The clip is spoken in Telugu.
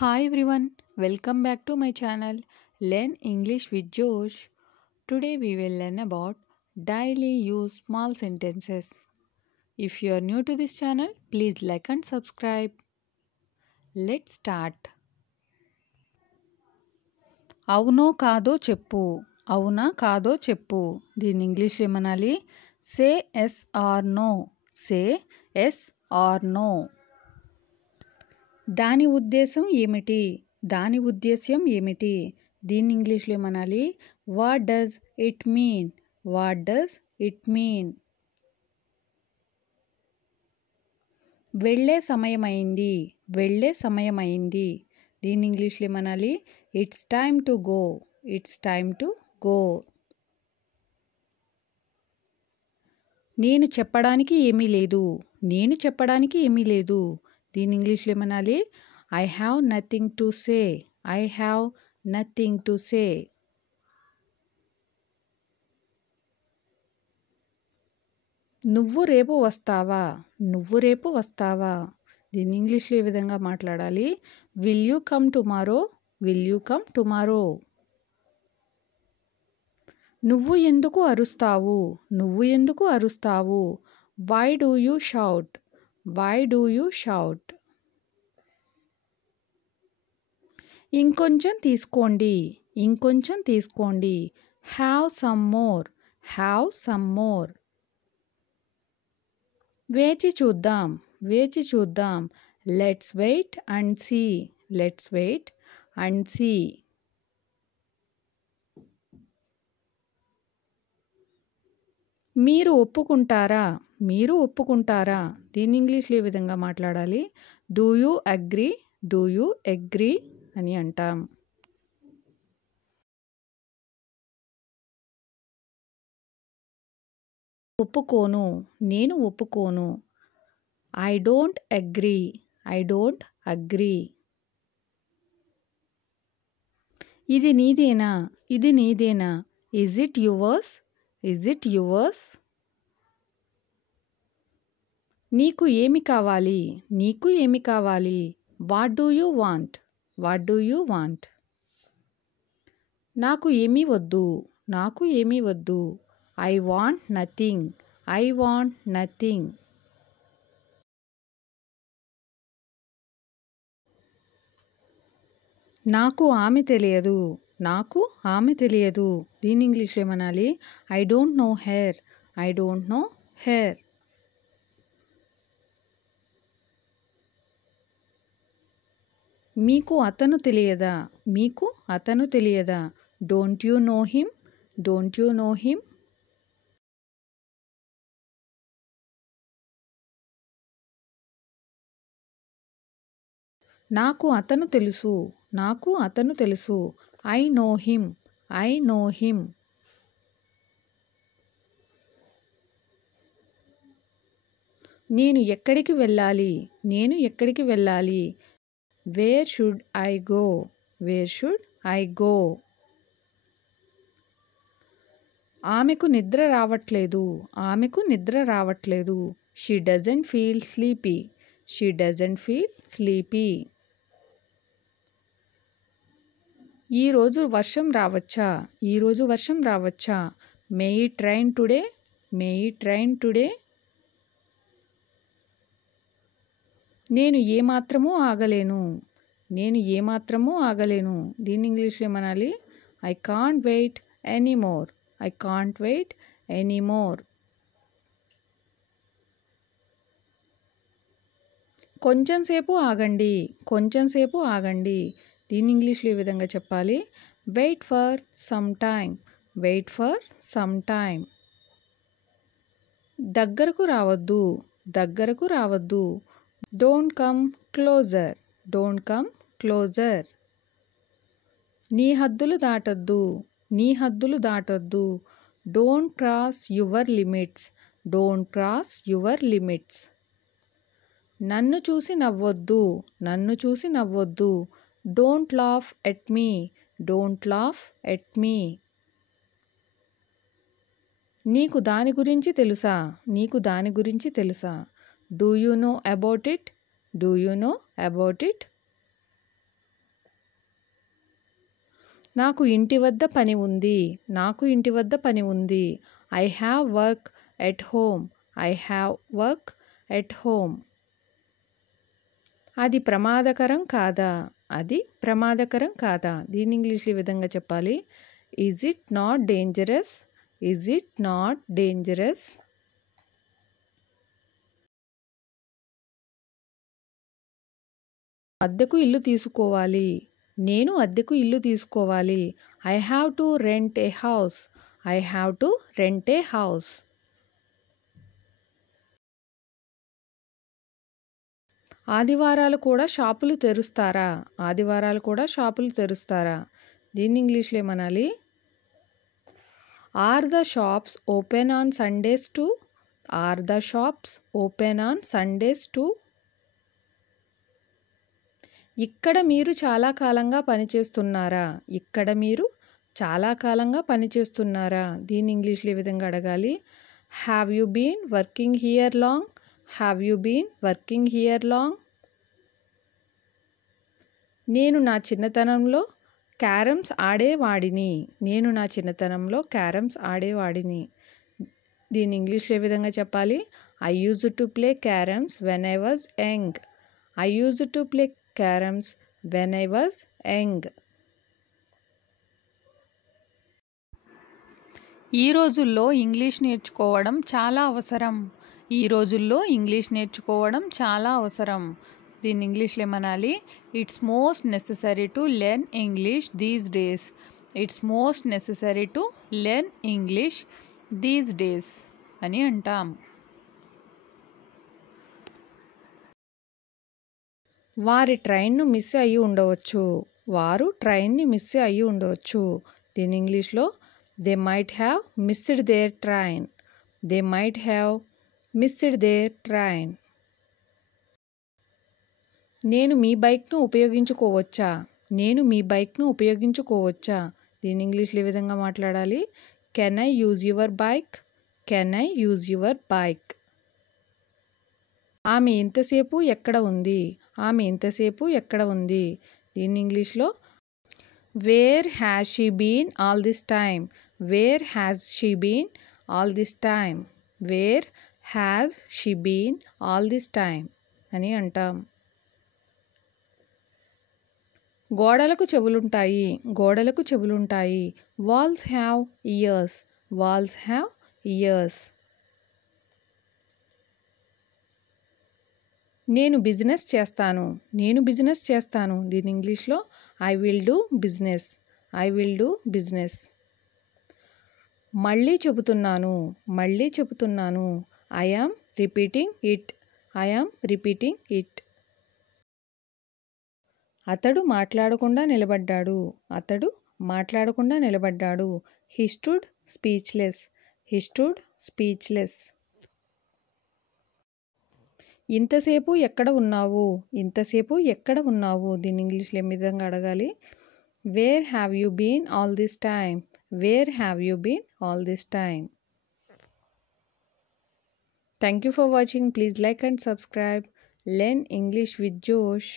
Hi everyone, welcome back to my channel Learn English with Josh. Today we will learn about daily use small sentences. If you are new to this channel, please like and subscribe. Let's start. అవునో కాదో చెప్పు. అవునా కాదో చెప్పు. దీని ఇంగ్లీష్లో ఏమనాలి? Say yes or no. Say yes or no. దాని ఉద్దేశం ఏమిటి? దాని ఉద్దేశ్యం ఏమిటి? దీన్ని ఇంగ్లీష్లో ఏమనాలి? What does it mean? What does it mean? వెళ్ళే సమయమైంది. వెళ్ళే సమయమైంది. దీన్ని ఇంగ్లీష్లో ఏమనాలి? It's time to go. It's time to go. నేను చెప్పడానికి ఏమీ లేదు. నేను చెప్పడానికి ఏమీ లేదు. దీని ఇంగ్లీష్లో ఏమనాలి? I have nothing to say. I have nothing to say. నువ్వు రేపు వస్తావా? నువ్వు రేపు వస్తావా? దీన్ని ఇంగ్లీష్లో ఏ విధంగా మాట్లాడాలి? Will you come tomorrow? Will you come tomorrow? నువ్వు ఎందుకు అరుస్తావు? నువ్వు ఎందుకు అరుస్తావు? Why do you shout? Why do you shout? ఇంకొంచెం తీసుకోండి. ఇంకొంచెం తీసుకోండి. Have some more. Have some more. వేచి చూద్దాం. వేచి చూద్దాం. Let's wait and see. Let's wait and see. మీరు ఒప్పుకుంటారా? మీరు ఒప్పుకుంటారా? దీన్ని ఇంగ్లీష్లో ఏ విధంగా మాట్లాడాలి? Do you agree? Do you agree అని అంటాం. ఒప్పుకోను. నేను ఒప్పుకోను. I don't agree. I don't agree. ఇది నీదేనా? ఇది నీదేనా? Is it yours? Is it yours? నీకు ఏమి కావాలి? నీకు ఏమి కావాలి? What do you want? What do you want? నాకు ఏమీ వద్దు. నాకు ఏమీ వద్దు. I want nothing. I want nothing. నాకు ఆమె తెలియదు. నాకు ఆమె తెలియదు. దీని ఇంగ్లీష్లో ఏమనాలి? I don't know her. I don't know her. మీకు అతను తెలియదా? మీకు అతను తెలియదా? Don't you know him? Don't you know him? నాకు అతను తెలుసు. నాకు అతను తెలుసు. I know him. I know him. నేను ఎక్కడికి వెళ్ళాలి? నేను ఎక్కడికి వెళ్ళాలి? Where should I go? Where should I go? ఆమెకు నిద్ర రావట్లేదు. ఆమెకు నిద్ర రావట్లేదు. She doesn't feel sleepy. She doesn't feel sleepy. ఈరోజు వర్షం రావచ్చా? ఈరోజు వర్షం రావచ్చా? May it rain today? May it rain today? నేను ఏమాత్రమూ ఆగలేను. నేను ఏమాత్రమూ ఆగలేను. దీన్ని ఇంగ్లీష్లో ఏమనాలి? I can't wait anymore. I can't wait anymore. కొంచెం సేపు ఆగండి. కొంచెం సేపు ఆగండి. దీన్ని ఇంగ్లీష్లో ఏ విధంగా చెప్పాలి? Wait for some time. Wait for some time. దగ్గరకు రావద్దు. దగ్గరకు రావద్దు. Don't come closer. Don't come closer. నీ హద్దులు దాటొద్దు. నీ హద్దులు దాటొద్దు. Don't cross your limits. Don't cross your limits. నన్ను చూసి నవ్వొద్దు. నన్ను చూసి నవ్వొద్దు. Don't laugh at me. Don't laugh at me. నీకు దాని గురించి తెలుసా? నీకు దాని గురించి తెలుసా? Do you know about it? Do you know about it? నాకు ఇంటి వద్ద పని ఉంది. నాకు ఇంటి వద్ద పని ఉంది. I have work at home. I have work at home. అది ప్రమాదకరం కాదా? అది ప్రమాదకరం కాదా? దీన్ని ఇంగ్లీష్లో ఈ విధంగా చెప్పాలి. Is it not dangerous? Is it not dangerous? అద్దెకు ఇల్లు తీసుకోవాలి. నేను అద్దెకు ఇల్లు తీసుకోవాలి. I have to rent A house. I have to rent A house. ఆదివారాలు కూడా షాపులు తెరుస్తారా? ఆదివారాలు కూడా షాపులు తెరుస్తారా? దీన్ని ఇంగ్లీష్లో ఏమనాలి? Are the shops open on Sundays too? Are the shops open on Sundays too? ఇక్కడ మీరు చాలా కాలంగా పనిచేస్తున్నారా? ఇక్కడ మీరు చాలా కాలంగా పనిచేస్తున్నారా? దీన్ని ఇంగ్లీష్లో ఈ విధంగా అడగాలి. Have you been working here long? Have you been working here long? నేను నా చిన్నతనంలో క్యారమ్స్ ఆడేవాడిని. నేను నా చిన్నతనంలో క్యారమ్స్ ఆడేవాడిని. దీన్ని ఇంగ్లీష్లో ఏ విధంగా చెప్పాలి? I used to play carroms when I was young. I used to play carroms when I was young. ఈ రోజుల్లో ఇంగ్లీష్ నేర్చుకోవడం చాలా అవసరం. ఈ రోజుల్లో ఇంగ్లీష్ నేర్చుకోవడం చాలా అవసరం. దీన్ని ఇంగ్లీష్లో ఏమనాలి? It's most necessary to learn English these days. It's most necessary to learn English these days అని అంటాం. వారి ట్రైన్ను మిస్ అయ్యి ఉండవచ్చు. వారు ట్రైన్ని మిస్ అయ్యి ఉండవచ్చు. దీని ఇంగ్లీష్లో they might have missed their train. They might have missed their train. నేను మీ బైక్ను ఉపయోగించుకోవచ్చా? నేను మీ బైక్ను ఉపయోగించుకోవచ్చా? దీని ఇంగ్లీష్లో ఏ విధంగా మాట్లాడాలి? Can I use your bike? Can I use your bike? ఆమె ఎంతసేపు ఎక్కడ ఉంది? ఆమె ఎంతసేపు ఎక్కడ ఉంది? దీన్ని ఇంగ్లీష్లో where has she been all this time? Where has she been all this time? Where has she been all this time అని అంటాం. గోడలకు చెవులుంటాయి. గోడలకు చెవులుంటాయి. Walls have ears. Walls have ears. నేను బిజినెస్ చేస్తాను. నేను బిజినెస్ చేస్తాను. దీని ఇంగ్లీష్లో I will do business. I will do business. మళ్ళీ చెబుతున్నాను. మళ్ళీ చెబుతున్నాను. I am repeating it. I am repeating it. అతడు మాట్లాడకుండా నిలబడ్డాడు. అతడు మాట్లాడకుండా నిలబడ్డాడు. He stood speechless. He stood speechless. ఇంతసేపు ఎక్కడ ఉన్నావు? ఇంతసేపు ఎక్కడ ఉన్నావు? దీన్ని ఇంగ్లీష్లో ఏ విధంగా అడగాలి? Where have you been all this time? Where have you been all this time? Thank you for watching. Please like and subscribe. Learn English with Josh.